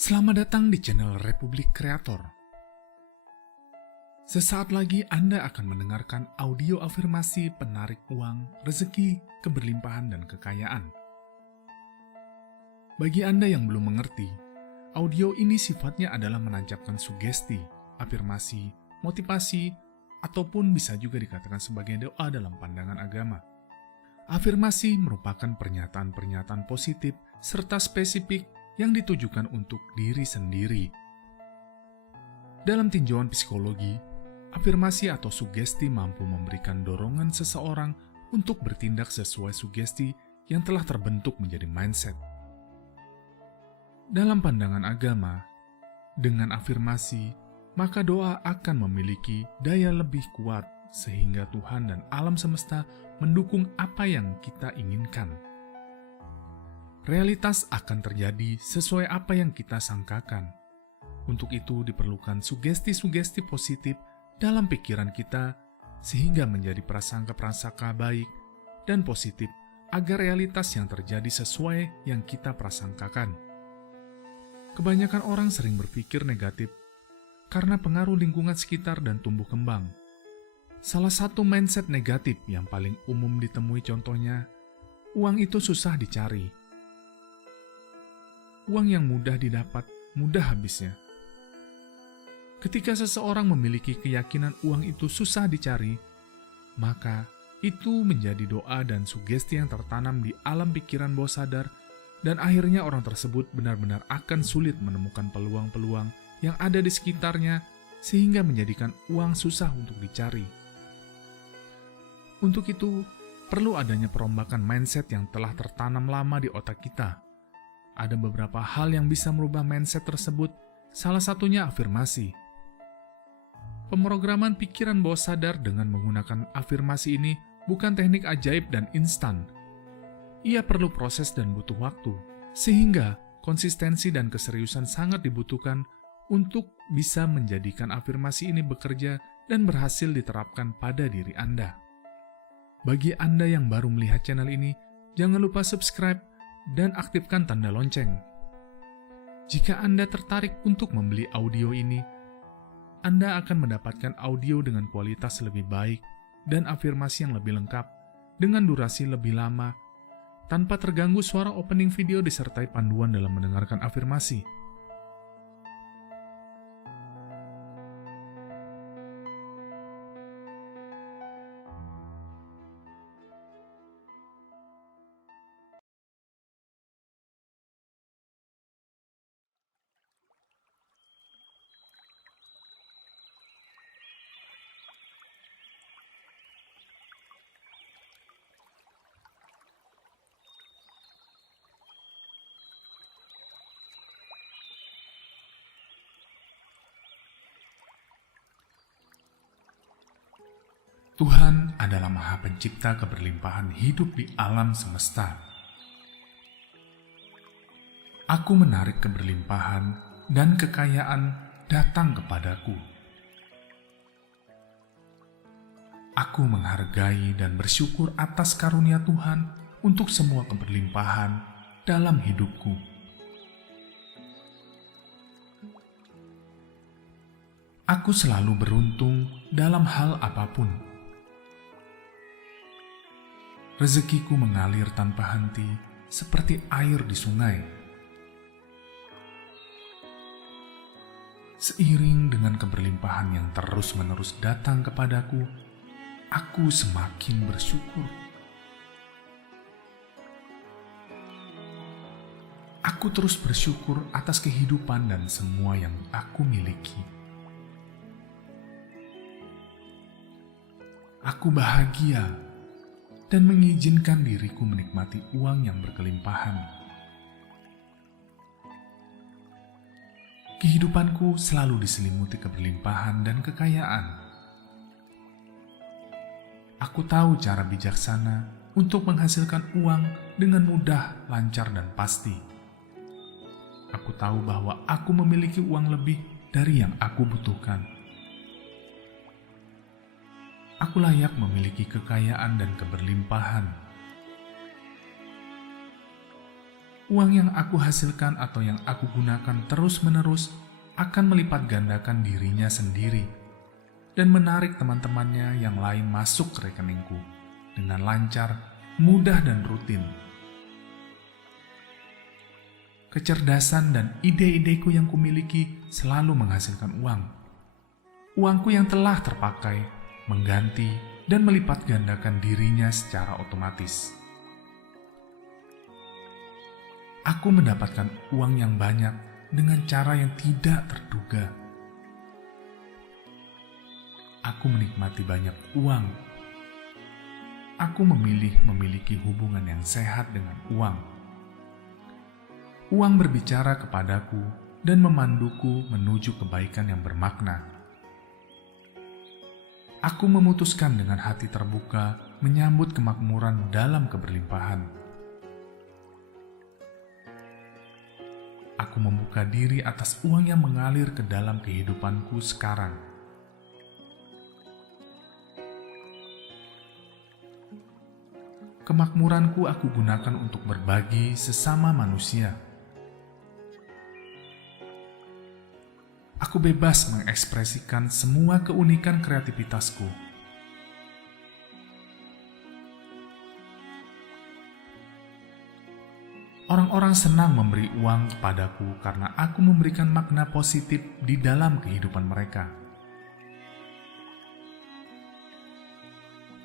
Selamat datang di channel Republik Kreator. Sesaat lagi Anda akan mendengarkan audio afirmasi penarik uang, rezeki, keberlimpahan, dan kekayaan. Bagi Anda yang belum mengerti, audio ini sifatnya adalah menancapkan sugesti, afirmasi, motivasi, ataupun bisa juga dikatakan sebagai doa dalam pandangan agama. Afirmasi merupakan pernyataan-pernyataan positif serta spesifik yang ditujukan untuk diri sendiri. Dalam tinjauan psikologi, afirmasi atau sugesti mampu memberikan dorongan seseorang untuk bertindak sesuai sugesti yang telah terbentuk menjadi mindset. Dalam pandangan agama, dengan afirmasi, maka doa akan memiliki daya lebih kuat sehingga Tuhan dan alam semesta mendukung apa yang kita inginkan. Realitas akan terjadi sesuai apa yang kita sangkakan. Untuk itu diperlukan sugesti-sugesti positif dalam pikiran kita sehingga menjadi prasangka-prasangka baik dan positif agar realitas yang terjadi sesuai yang kita prasangkakan. Kebanyakan orang sering berpikir negatif karena pengaruh lingkungan sekitar dan tumbuh kembang. Salah satu mindset negatif yang paling umum ditemui contohnya, uang itu susah dicari. Uang yang mudah didapat, mudah habisnya. Ketika seseorang memiliki keyakinan uang itu susah dicari, maka itu menjadi doa dan sugesti yang tertanam di alam pikiran bawah sadar, dan akhirnya orang tersebut benar-benar akan sulit menemukan peluang-peluang yang ada di sekitarnya sehingga menjadikan uang susah untuk dicari. Untuk itu, perlu adanya perombakan mindset yang telah tertanam lama di otak kita. Ada beberapa hal yang bisa merubah mindset tersebut, salah satunya afirmasi. Pemrograman pikiran bawah sadar dengan menggunakan afirmasi ini bukan teknik ajaib dan instan. Ia perlu proses dan butuh waktu, sehingga konsistensi dan keseriusan sangat dibutuhkan untuk bisa menjadikan afirmasi ini bekerja dan berhasil diterapkan pada diri Anda. Bagi Anda yang baru melihat channel ini, jangan lupa subscribe dan aktifkan tanda lonceng. Jika Anda tertarik untuk membeli audio ini, Anda akan mendapatkan audio dengan kualitas lebih baik dan afirmasi yang lebih lengkap dengan durasi lebih lama, tanpa terganggu suara opening video disertai panduan dalam mendengarkan afirmasi. Tuhan adalah Maha Pencipta keberlimpahan hidup di alam semesta. Aku menarik keberlimpahan dan kekayaan datang kepadaku. Aku menghargai dan bersyukur atas karunia Tuhan untuk semua keberlimpahan dalam hidupku. Aku selalu beruntung dalam hal apapun. Rezekiku mengalir tanpa henti seperti air di sungai. Seiring dengan keberlimpahan yang terus-menerus datang kepadaku, aku semakin bersyukur. Aku terus bersyukur atas kehidupan dan semua yang aku miliki. Aku bahagia dan mengizinkan diriku menikmati uang yang berkelimpahan. Kehidupanku selalu diselimuti keberlimpahan dan kekayaan. Aku tahu cara bijaksana untuk menghasilkan uang dengan mudah, lancar, dan pasti. Aku tahu bahwa aku memiliki uang lebih dari yang aku butuhkan. Aku layak memiliki kekayaan dan keberlimpahan. Uang yang aku hasilkan atau yang aku gunakan terus-menerus akan melipat gandakan dirinya sendiri dan menarik teman-temannya yang lain masuk ke rekeningku dengan lancar, mudah, dan rutin. Kecerdasan dan ide-ideku yang kumiliki selalu menghasilkan uang. Uangku yang telah terpakai, mengganti, dan melipat gandakan dirinya secara otomatis. Aku mendapatkan uang yang banyak dengan cara yang tidak terduga. Aku menikmati banyak uang. Aku memilih memiliki hubungan yang sehat dengan uang. Uang berbicara kepadaku dan memanduku menuju kebaikan yang bermakna. Aku memutuskan dengan hati terbuka menyambut kemakmuran dalam keberlimpahan. Aku membuka diri atas uang yang mengalir ke dalam kehidupanku sekarang. Kemakmuranku aku gunakan untuk berbagi sesama manusia. Aku bebas mengekspresikan semua keunikan kreativitasku. Orang-orang senang memberi uang kepadaku karena aku memberikan makna positif di dalam kehidupan mereka.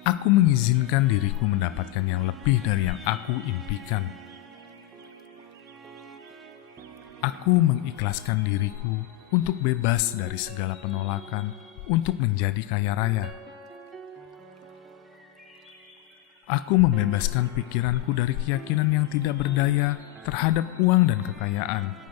Aku mengizinkan diriku mendapatkan yang lebih dari yang aku impikan. Aku mengikhlaskan diriku untuk bebas dari segala penolakan untuk menjadi kaya raya. Aku membebaskan pikiranku dari keyakinan yang tidak berdaya terhadap uang dan kekayaan.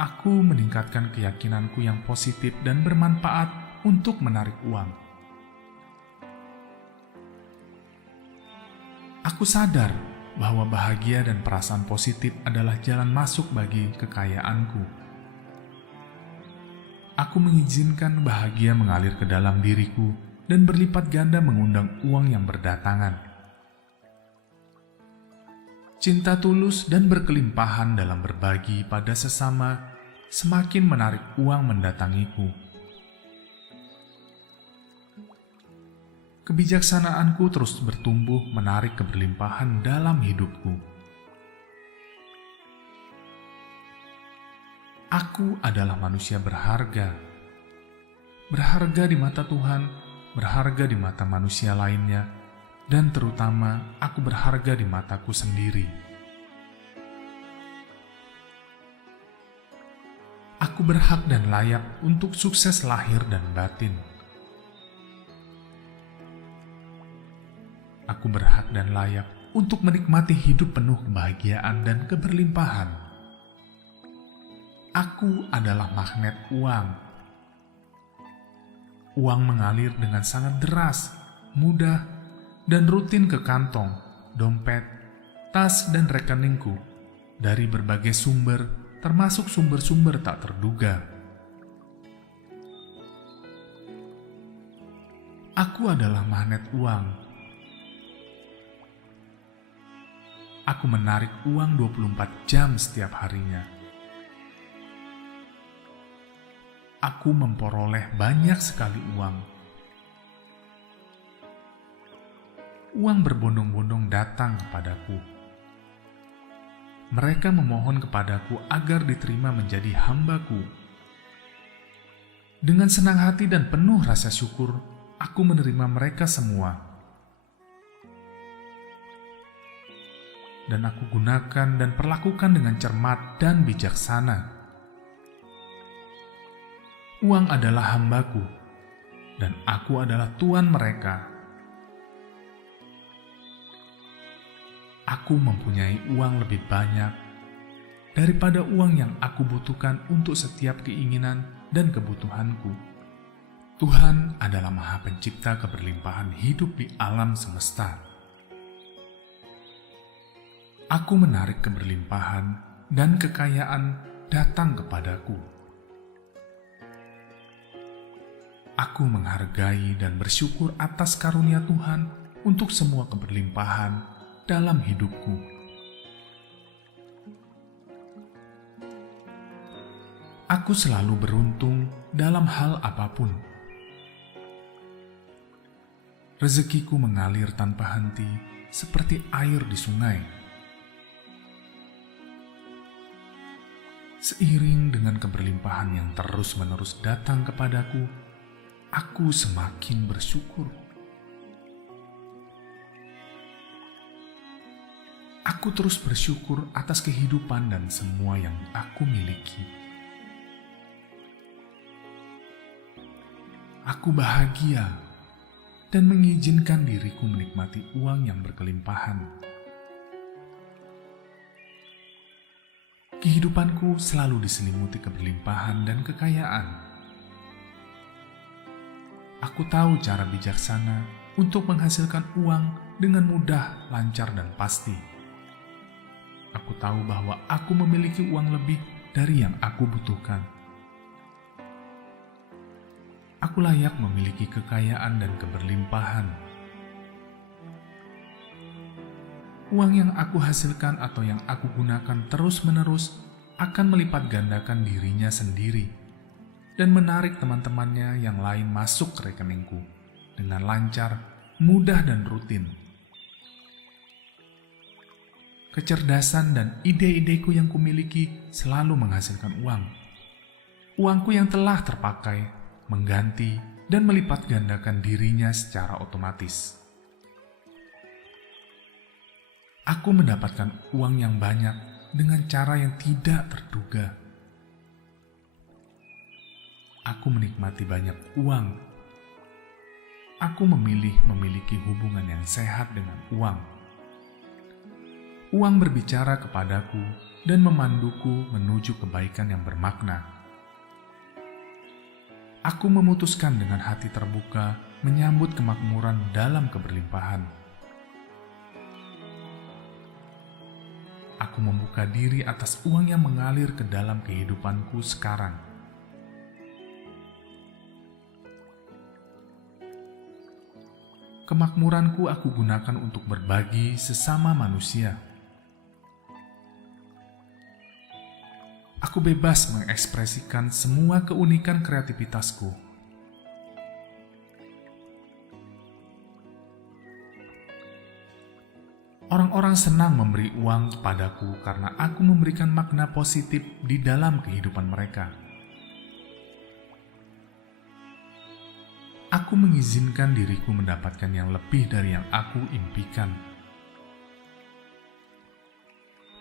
Aku meningkatkan keyakinanku yang positif dan bermanfaat untuk menarik uang. Aku sadar bahwa bahagia dan perasaan positif adalah jalan masuk bagi kekayaanku. Aku mengizinkan bahagia mengalir ke dalam diriku dan berlipat ganda mengundang uang yang berdatangan. Cinta tulus dan berkelimpahan dalam berbagi pada sesama semakin menarik uang mendatangiku. Kebijaksanaanku terus bertumbuh menarik keberlimpahan dalam hidupku. Aku adalah manusia berharga. Berharga di mata Tuhan, berharga di mata manusia lainnya, dan terutama aku berharga di mataku sendiri. Aku berhak dan layak untuk sukses lahir dan batin. Aku berhak dan layak untuk menikmati hidup penuh kebahagiaan dan keberlimpahan. Aku adalah magnet uang. Uang mengalir dengan sangat deras, mudah, dan rutin ke kantong, dompet, tas, dan rekeningku dari berbagai sumber, termasuk sumber-sumber tak terduga. Aku adalah magnet uang. Aku menarik uang 24 jam setiap harinya. Aku memperoleh banyak sekali uang. Uang berbondong-bondong datang kepadaku. Mereka memohon kepadaku agar diterima menjadi hamba-Ku. Dengan senang hati dan penuh rasa syukur, aku menerima mereka semua. Dan aku gunakan dan perlakukan dengan cermat dan bijaksana. Uang adalah hamba-Ku, dan aku adalah tuan mereka. Aku mempunyai uang lebih banyak daripada uang yang aku butuhkan untuk setiap keinginan dan kebutuhanku. Tuhan adalah Maha Pencipta keberlimpahan hidup di alam semesta. Aku menarik keberlimpahan dan kekayaan datang kepadaku. Aku menghargai dan bersyukur atas karunia Tuhan untuk semua keberlimpahan dalam hidupku. Aku selalu beruntung dalam hal apapun. Rezekiku mengalir tanpa henti seperti air di sungai. Seiring dengan keberlimpahan yang terus-menerus datang kepadaku, aku semakin bersyukur. Aku terus bersyukur atas kehidupan dan semua yang aku miliki. Aku bahagia dan mengizinkan diriku menikmati uang yang berkelimpahan. Kehidupanku selalu diselimuti keberlimpahan dan kekayaan. Aku tahu cara bijaksana untuk menghasilkan uang dengan mudah, lancar, dan pasti. Aku tahu bahwa aku memiliki uang lebih dari yang aku butuhkan. Aku layak memiliki kekayaan dan keberlimpahan. Uang yang aku hasilkan atau yang aku gunakan terus-menerus akan melipat gandakan dirinya sendiri dan menarik teman-temannya yang lain masuk ke rekeningku dengan lancar, mudah, dan rutin. Kecerdasan dan ide-ideku yang kumiliki selalu menghasilkan uang. Uangku yang telah terpakai mengganti dan melipat gandakan dirinya secara otomatis. Aku mendapatkan uang yang banyak dengan cara yang tidak terduga. Aku menikmati banyak uang. Aku memilih memiliki hubungan yang sehat dengan uang. Uang berbicara kepadaku dan memanduku menuju kebaikan yang bermakna. Aku memutuskan dengan hati terbuka menyambut kemakmuran dalam keberlimpahan. Aku membuka diri atas uang yang mengalir ke dalam kehidupanku sekarang. Kemakmuranku aku gunakan untuk berbagi sesama manusia. Aku bebas mengekspresikan semua keunikan kreativitasku. Orang-orang senang memberi uang kepadaku karena aku memberikan makna positif di dalam kehidupan mereka. Aku mengizinkan diriku mendapatkan yang lebih dari yang aku impikan.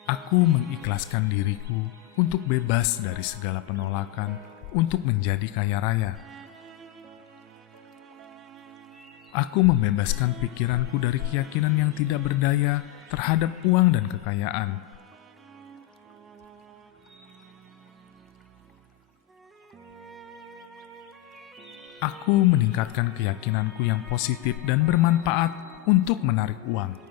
Aku mengikhlaskan diriku untuk bebas dari segala penolakan untuk menjadi kaya raya. Aku membebaskan pikiranku dari keyakinan yang tidak berdaya terhadap uang dan kekayaan. Aku meningkatkan keyakinanku yang positif dan bermanfaat untuk menarik uang.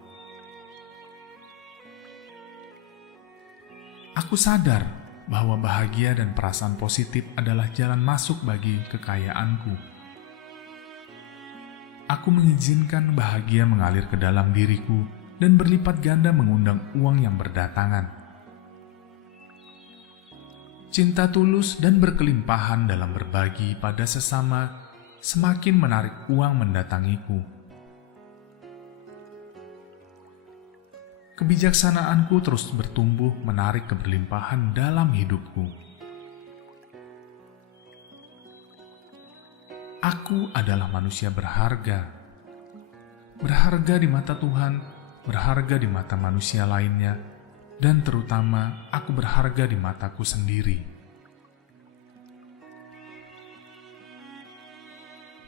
Aku sadar bahwa bahagia dan perasaan positif adalah jalan masuk bagi kekayaanku. Aku mengizinkan bahagia mengalir ke dalam diriku dan berlipat ganda mengundang uang yang berdatangan. Cinta tulus dan berkelimpahan dalam berbagi pada sesama semakin menarik uang mendatangiku. Kebijaksanaanku terus bertumbuh menarik keberlimpahan dalam hidupku. Aku adalah manusia berharga. Berharga di mata Tuhan, berharga di mata manusia lainnya, dan terutama aku berharga di mataku sendiri.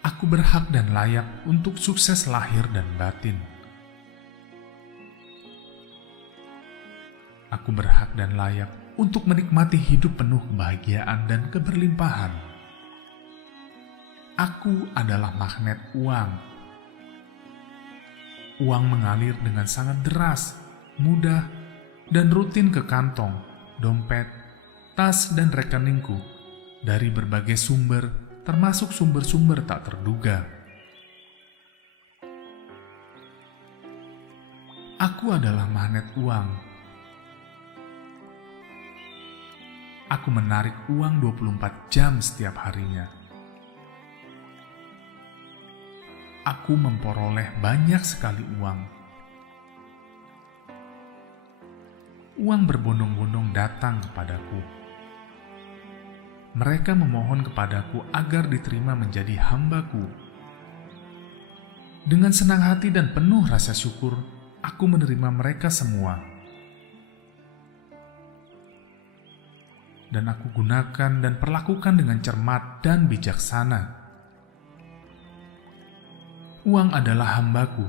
Aku berhak dan layak untuk sukses lahir dan batin. Aku berhak dan layak untuk menikmati hidup penuh kebahagiaan dan keberlimpahan. Aku adalah magnet uang. Uang mengalir dengan sangat deras, mudah, dan rutin ke kantong, dompet, tas, dan rekeningku dari berbagai sumber termasuk sumber-sumber tak terduga. Aku adalah magnet uang. Aku menarik uang 24 jam setiap harinya. Aku memperoleh banyak sekali uang. Uang berbondong-bondong datang kepadaku. Mereka memohon kepadaku agar diterima menjadi hamba-Ku. Dengan senang hati dan penuh rasa syukur, aku menerima mereka semua. Dan aku gunakan dan perlakukan dengan cermat dan bijaksana. Uang adalah hamba-Ku,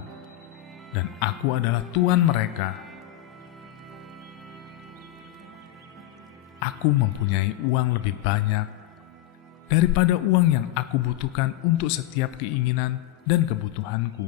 dan aku adalah tuan mereka. Aku mempunyai uang lebih banyak daripada uang yang aku butuhkan untuk setiap keinginan dan kebutuhanku.